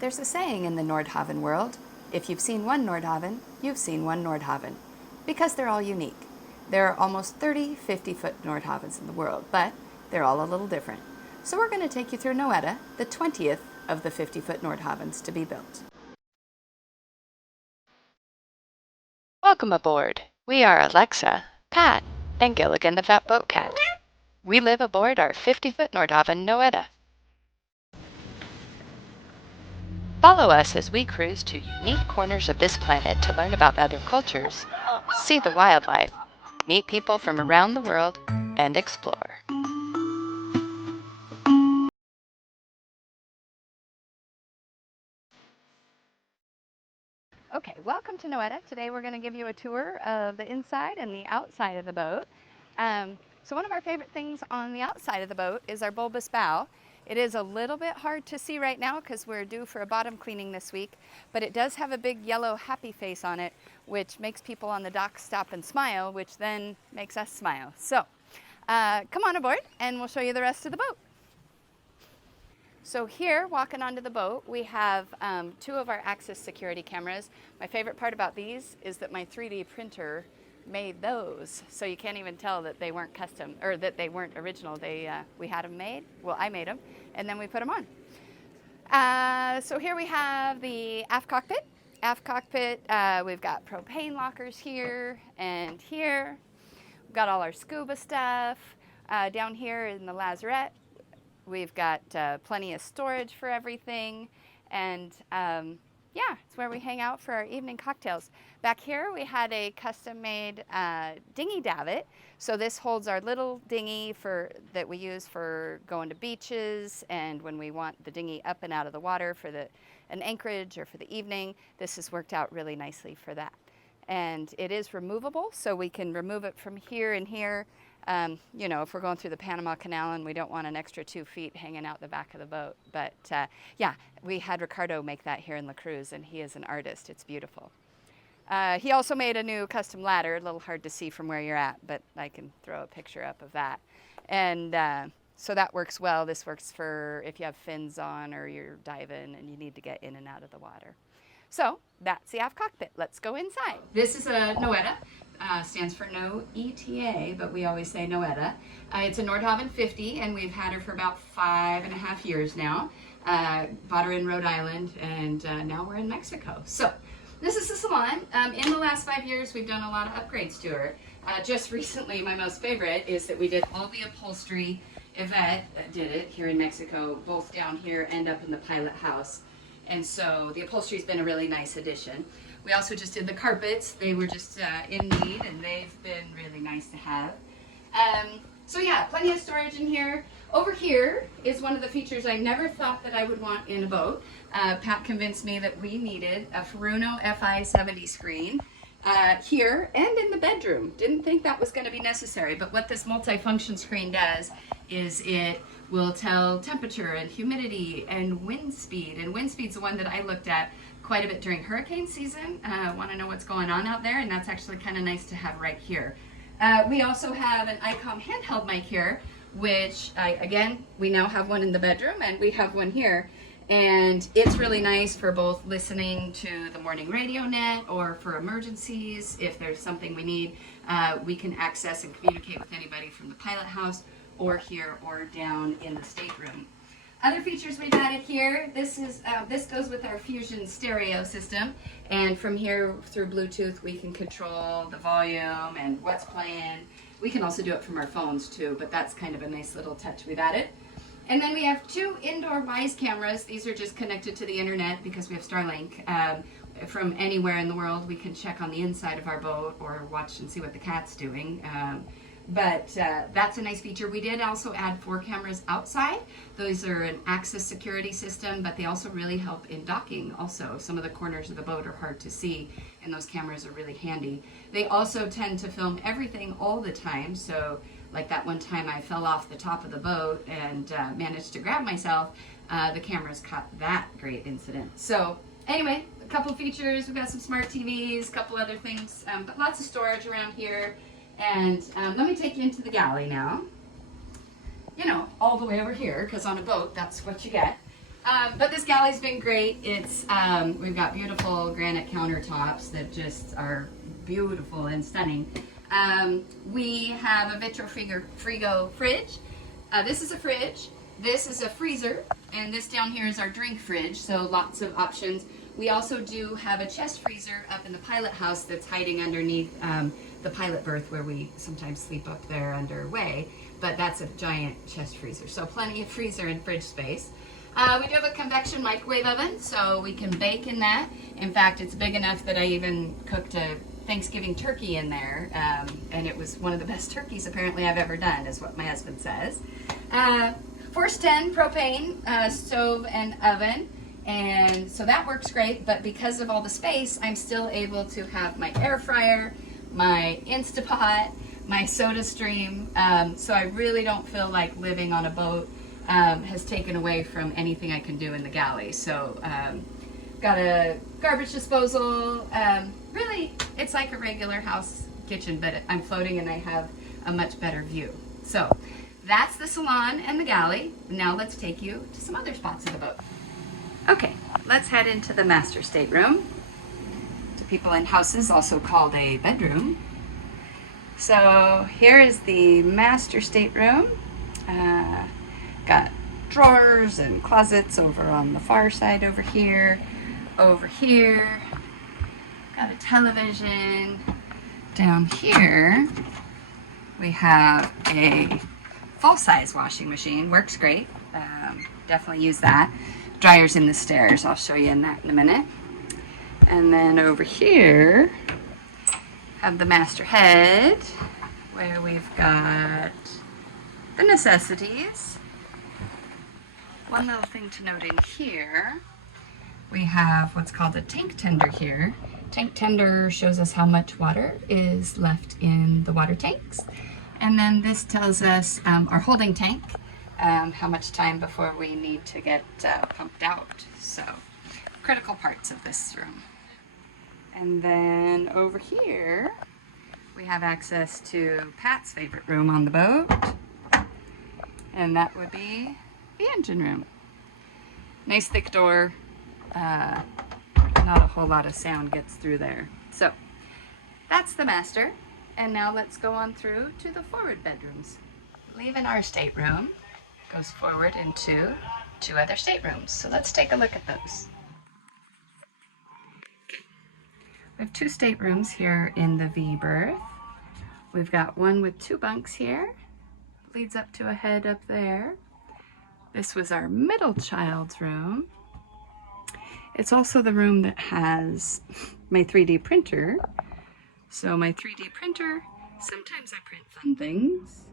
There's a saying in the Nordhavn world, if you've seen one Nordhavn, you've seen one Nordhavn, because they're all unique. There are almost 30 50-foot Nordhavns in the world, but they're all a little different. So we're going to take you through Noeta, the 20th of the 50-foot Nordhavns to be built. Welcome aboard. We are Alexa, Pat, and Gilligan the Fat Boat Cat. We live aboard our 50-foot Nordhavn Noeta. Follow us as we cruise to unique corners of this planet to learn about other cultures, see the wildlife, meet people from around the world, and explore. Okay, welcome to Noeta. Today we're going to give you a tour of the inside and the outside of the boat. So one of our favorite things on the outside of the boat is our bulbous bow. It is a little bit hard to see right now because we're due for a bottom cleaning this week, but it does have a big yellow happy face on it, which makes people on the dock stop and smile, which then makes us smile. So come on aboard and we'll show you the rest of the boat. So here, walking onto the boat, we have two of our Axis security cameras. My favorite part about these is that my 3D printer made those, so you can't even tell that they weren't custom, or that they weren't original. We had them made, well, I made them, and then we put them on. So here we have the aft cockpit. We've got propane lockers here and here. We've got all our scuba stuff. Down here in the lazarette, we've got plenty of storage for everything, and yeah, it's where we hang out for our evening cocktails. Back here we had a custom-made dinghy davit. So this holds our little dinghy that we use for going to beaches, and when we want the dinghy up and out of the water for an anchorage or for the evening, this has worked out really nicely for that. And it is removable, so we can remove it from here and here. You know, if we're going through the Panama Canal and we don't want an extra 2 feet hanging out the back of the boat. But yeah, we had Ricardo make that here in La Cruz, and he is an artist. It's beautiful. He also made a new custom ladder, a little hard to see from where you're at, but I can throw a picture up of that. And so that works well. This works for if you have fins on or you're diving and you need to get in and out of the water. So that's the aft cockpit. Let's go inside. This is a Noeta. Stands for no ETA, but we always say Noeta. It's a Nordhavn 50, and we've had her for about 5.5 years now. Bought her in Rhode Island, and now we're in Mexico. So this is the Salon. In the last 5 years, we've done a lot of upgrades to her. Just recently, my most favorite is that we did all the upholstery. Yvette did it here in Mexico, both down here and up in the pilot house. And so the upholstery's been a really nice addition. We also just did the carpets. They were just in need, and they've been really nice to have. So yeah, plenty of storage in here. Over here is one of the features I never thought that I would want in a boat. Pat convinced me that we needed a Furuno FI70 screen here and in the bedroom. Didn't think that was going to be necessary, but what this multifunction screen does is it will tell temperature and humidity and wind speed. And wind speed's the one that I looked at quite a bit during hurricane season. Want to know what's going on out there, and that's actually kind of nice to have right here. We also have an ICOM handheld mic here, which again, we now have one in the bedroom and we have one here. And it's really nice for both listening to the morning radio net or for emergencies. If there's something we need, we can access and communicate with anybody from the pilot house or here or down in the stateroom. Other features we've added here, this goes with our Fusion stereo system, and from here through Bluetooth we can control the volume and what's playing. We can also do it from our phones too, but that's kind of a nice little touch we've added. And then we have two indoor Wise cameras. These are just connected to the internet because we have Starlink. From anywhere in the world we can check on the inside of our boat or watch and see what the cat's doing. But that's a nice feature. We did also add 4 cameras outside. Those are an Axis security system, but they also really help in docking also. Some of the corners of the boat are hard to see, and those cameras are really handy. They also tend to film everything all the time, so like that one time I fell off the top of the boat and managed to grab myself, the cameras caught that great incident. So anyway, a couple features. We've got some smart TVs, a couple other things, but lots of storage around here. And let me take you into the galley now. You know, all the way over here, because on a boat, that's what you get. But this galley's been great. It's we've got beautiful granite countertops that just are beautiful and stunning. We have a Frigo fridge. This is a fridge. This is a freezer, and this down here is our drink fridge. So lots of options. We also do have a chest freezer up in the pilot house that's hiding underneath the pilot berth where we sometimes sleep up there underway. But that's a giant chest freezer. So plenty of freezer and fridge space. We do have a convection microwave oven, so we can bake in that. In fact, it's big enough that I even cooked a Thanksgiving turkey in there, and it was one of the best turkeys apparently I've ever done, is what my husband says. Force 10 propane stove and oven, and so that works great, but because of all the space, I'm still able to have my air fryer, my Instapot, my soda stream, so I really don't feel like living on a boat has taken away from anything I can do in the galley. So got a garbage disposal. Really, it's like a regular house kitchen, but I'm floating and I have a much better view. So that's the salon and the galley. Now let's take you to some other spots of the boat. Okay, let's head into the master stateroom. To people in houses, also called a bedroom. So here is the master stateroom. Got drawers and closets over on the far side over here. Over here, got a television. Down here, we have a full-size washing machine. Works great. Definitely use that. Dryer's in the stairs. I'll show you in that in a minute. And then over here, have the master head, where we've got the necessities. One little thing to note in here, we have what's called a tank tender here. Tank tender shows us how much water is left in the water tanks. And then this tells us our holding tank, how much time before we need to get pumped out. So critical parts of this room. And then over here, we have access to Pat's favorite room on the boat. And that would be the engine room. Nice thick door. Not a whole lot of sound gets through there. So that's the master. And now let's go on through to the forward bedrooms. Leaving our stateroom goes forward into two other staterooms. So let's take a look at those. We have two staterooms here in the V berth. We've got one with two bunks here. Leads up to a head up there. This was our middle child's room. It's also the room that has my 3D printer. So my 3D printer, sometimes I print fun things,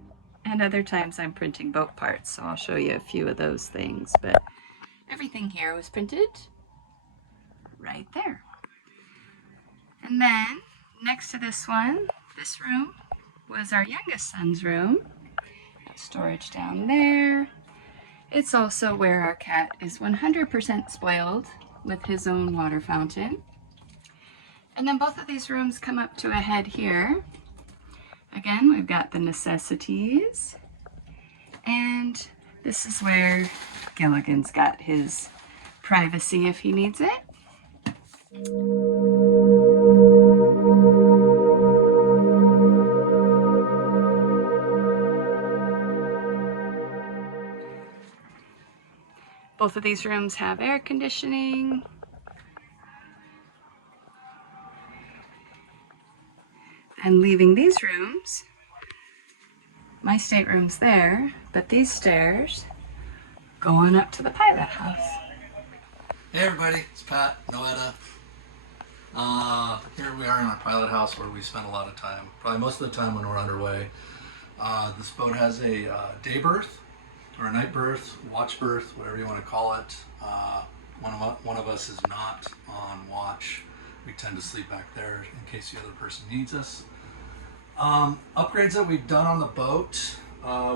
and other times I'm printing boat parts. So I'll show you a few of those things, but everything here was printed right there. And then next to this one, this room was our youngest son's room. Storage down there. It's also where our cat is 100% spoiled with his own water fountain. And then both of these rooms come up to a head here. Again, we've got the necessities. And this is where Gilligan's got his privacy if he needs it. Both of these rooms have air conditioning. And leaving these rooms, my stateroom's there, but these stairs going up to the pilot house. Hey everybody, it's Pat, Noeta. Here we are in our pilot house where we spend a lot of time, probably most of the time when we're underway. This boat has a day berth, or a night berth, watch berth, whatever you want to call it. One of us is not on watch. We tend to sleep back there in case the other person needs us. Upgrades that we've done on the boat,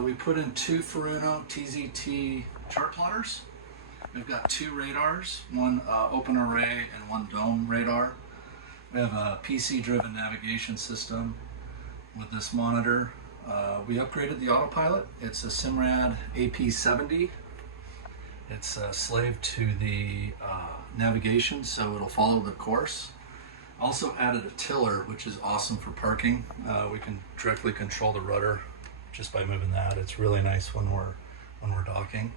we put in two Furuno TZT chart plotters. We've got two radars, one open array and one dome radar. We have a PC-driven navigation system with this monitor. We upgraded the autopilot. It's a Simrad AP70. It's a slave to the navigation, so it'll follow the course. Also added a tiller, which is awesome for parking. We can directly control the rudder just by moving that. It's really nice when we're docking.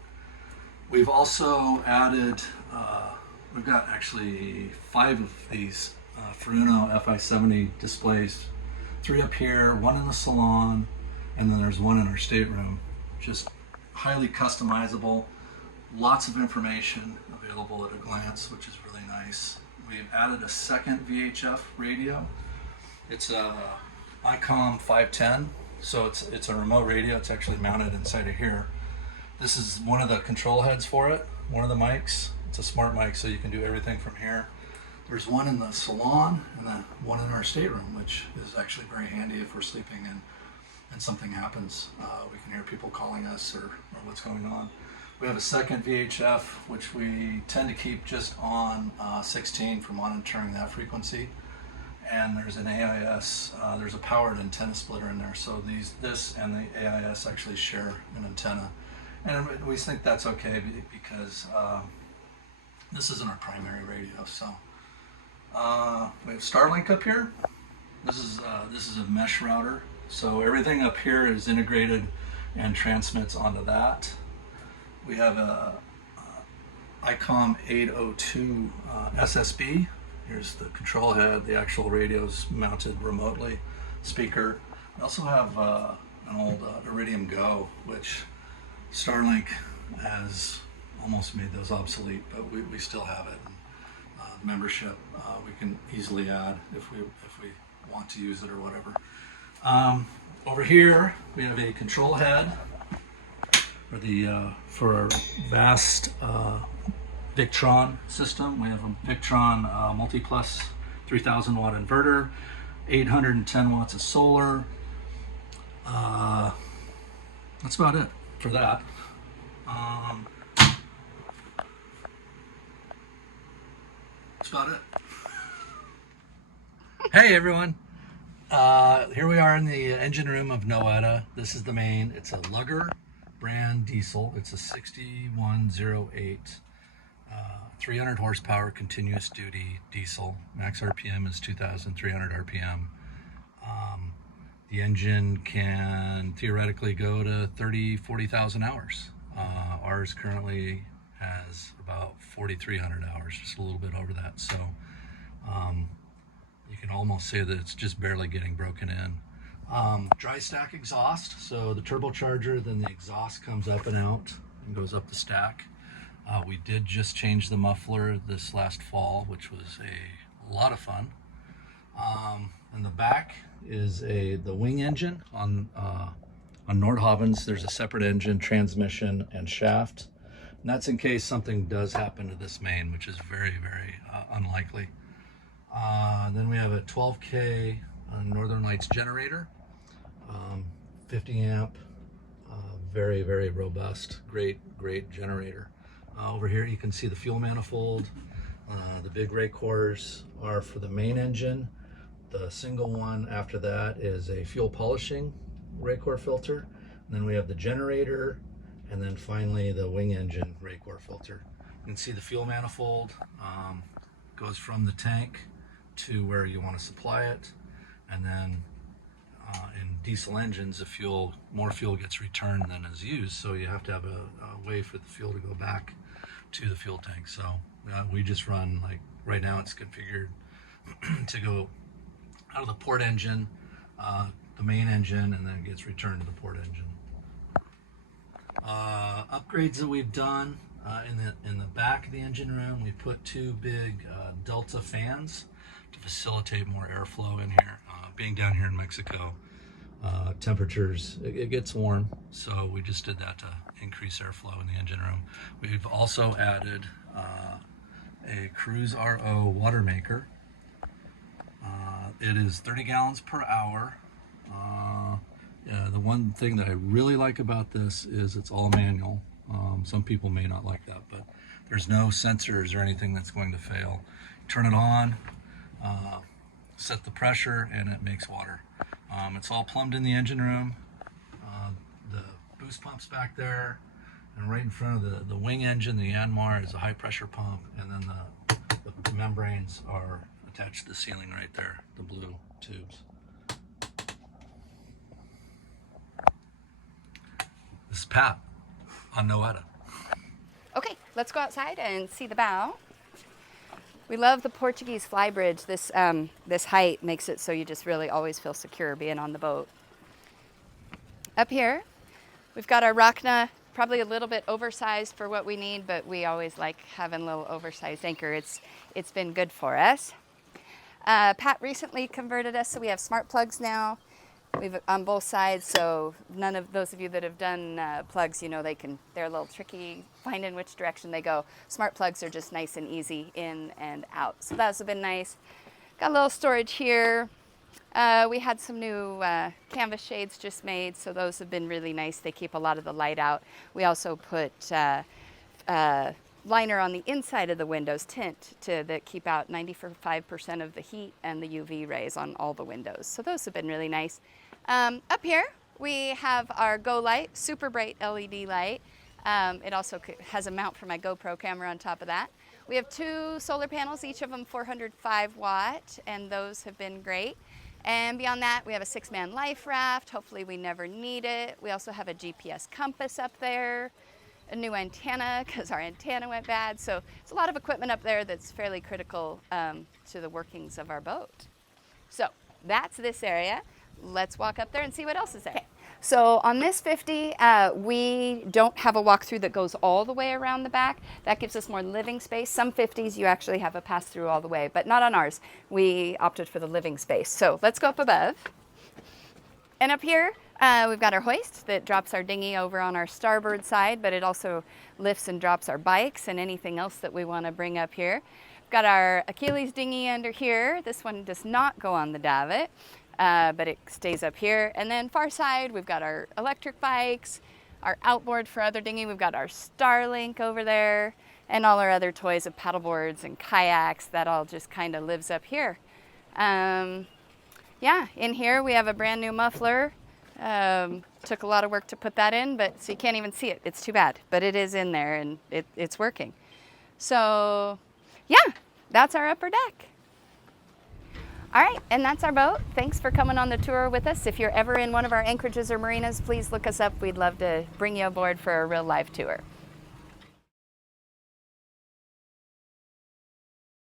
We've also added, we've got actually 5 of these Furuno FI70 displays. 3 up here, 1 in the salon, and then there's 1 in our stateroom. Just highly customizable, lots of information available at a glance, which is really nice. We've added a second VHF radio. It's a ICOM 510, so it's a remote radio. It's actually mounted inside of here. This is one of the control heads for it, one of the mics. It's a smart mic, so you can do everything from here. There's 1 in the salon and then 1 in our stateroom, which is actually very handy if we're sleeping and something happens. We can hear people calling us or what's going on. We have a second VHF, which we tend to keep just on 16 for monitoring that frequency. And there's an AIS, there's a powered antenna splitter in there. So this and the AIS actually share an antenna. And we think that's okay because this isn't our primary radio. So we have Starlink up here. This is a mesh router. So everything up here is integrated and transmits onto that. We have a ICOM 802 SSB. Here's the control head. The actual radio's mounted remotely. Speaker. We also have an old Iridium Go, which Starlink has almost made those obsolete, but we still have it. And, membership we can easily add if we want to use it or whatever. Over here we have a control head for our vast Victron system. We have a Victron Multiplus 3000 watt inverter, 810 watts of solar. That's about it for that. That's about it. Hey everyone. Here we are in the engine room of Noeta. This is the main. It's a Lugger brand diesel. It's a 6108 300 horsepower continuous duty diesel. Max RPM is 2,300 RPM. The engine can theoretically go to 40,000 hours. Ours currently has about 4,300 hours, just a little bit over that. So you can almost say that it's just barely getting broken in. Dry stack exhaust, so the turbocharger, then the exhaust comes up and out and goes up the stack. We did just change the muffler this last fall, which was a lot of fun. In the back is the wing engine on Nordhavn's. There's a separate engine, transmission, and shaft. And that's in case something does happen to this main, which is very, very unlikely. Then we have a 12K Northern Lights generator, 50 amp, very, very robust, great generator. Over here you can see the fuel manifold. The big ray cores are for the main engine. The single one after that is a fuel polishing ray core filter. And then we have the generator, and then finally the wing engine ray core filter. You can see the fuel manifold goes from the tank to where you want to supply it, and then in diesel engines, more fuel gets returned than is used, so you have to have a way for the fuel to go back to the fuel tank. So we just run, like right now it's configured to go out of the port engine, the main engine, and then it gets returned to the port engine. Upgrades that we've done in the back of the engine room, we put 2 big Delta fans to facilitate more airflow in here. Being down here in Mexico, temperatures, it gets warm, so we just did that to increase airflow in the engine room. We've also added a Cruise RO water maker. It is 30 gallons per hour. The one thing that I really like about this is it's all manual. Some people may not like that, but there's no sensors or anything that's going to fail. Turn it on, set the pressure, and it makes water. It's all plumbed in the engine room. The boost pump's back there, And right in front of the wing engine, the Yanmar, is a high pressure pump, and then the membranes are attached to the ceiling right there, the blue tubes. This is Pat on Noeta. Okay, let's go outside and see the bow. We love the Portuguese flybridge. This height makes it so you just really always feel secure being on the boat. Up here, we've got our Rockna, probably a little bit oversized for what we need, but we always like having a little oversized anchor. It's been good for us. Pat recently converted us, so we have smart plugs now. We've on both sides, so none of those of you that have done plugs, you know they're a little tricky finding which direction they go. Smart plugs are just nice and easy in and out. So that's been nice. Got a little storage here. We had some new canvas shades just made, so those have been really nice. They keep a lot of the light out. We also put liner on the inside of the windows, tint, that keep out 95% of the heat and the UV rays on all the windows. So those have been really nice. Up here, we have our Go light, super bright LED light. It also has a mount for my GoPro camera on top of that. We have 2 solar panels, each of them 405 watt, and those have been great. And beyond that, we have a 6-man life raft. Hopefully we never need it. We also have a GPS compass up there, a new antenna because our antenna went bad. So it's a lot of equipment up there that's fairly critical to the workings of our boat. So that's this area. Let's walk up there and see what else is there. Okay. So on this 50, we don't have a walkthrough that goes all the way around the back. That gives us more living space. Some 50s you actually have a pass through all the way, but not on ours. We opted for the living space. So let's go up above. And up here, we've got our hoist that drops our dinghy over on our starboard side, but it also lifts and drops our bikes and anything else that we want to bring up here. We've got our Achilles dinghy under here. This one does not go on the davit. But it stays up here. And then far side, we've got our electric bikes, our outboard for other dinghy. We've got our Starlink over there, and all our other toys of paddleboards and kayaks. That all just kind of lives up here. Yeah, in here we have a brand new muffler. Took a lot of work to put that in, but so you can't even see it. It's too bad, but it is in there and it's working. So yeah, that's our upper deck. All right, and that's our boat. Thanks for coming on the tour with us. If you're ever in one of our anchorages or marinas, please look us up. We'd love to bring you aboard for a real live tour.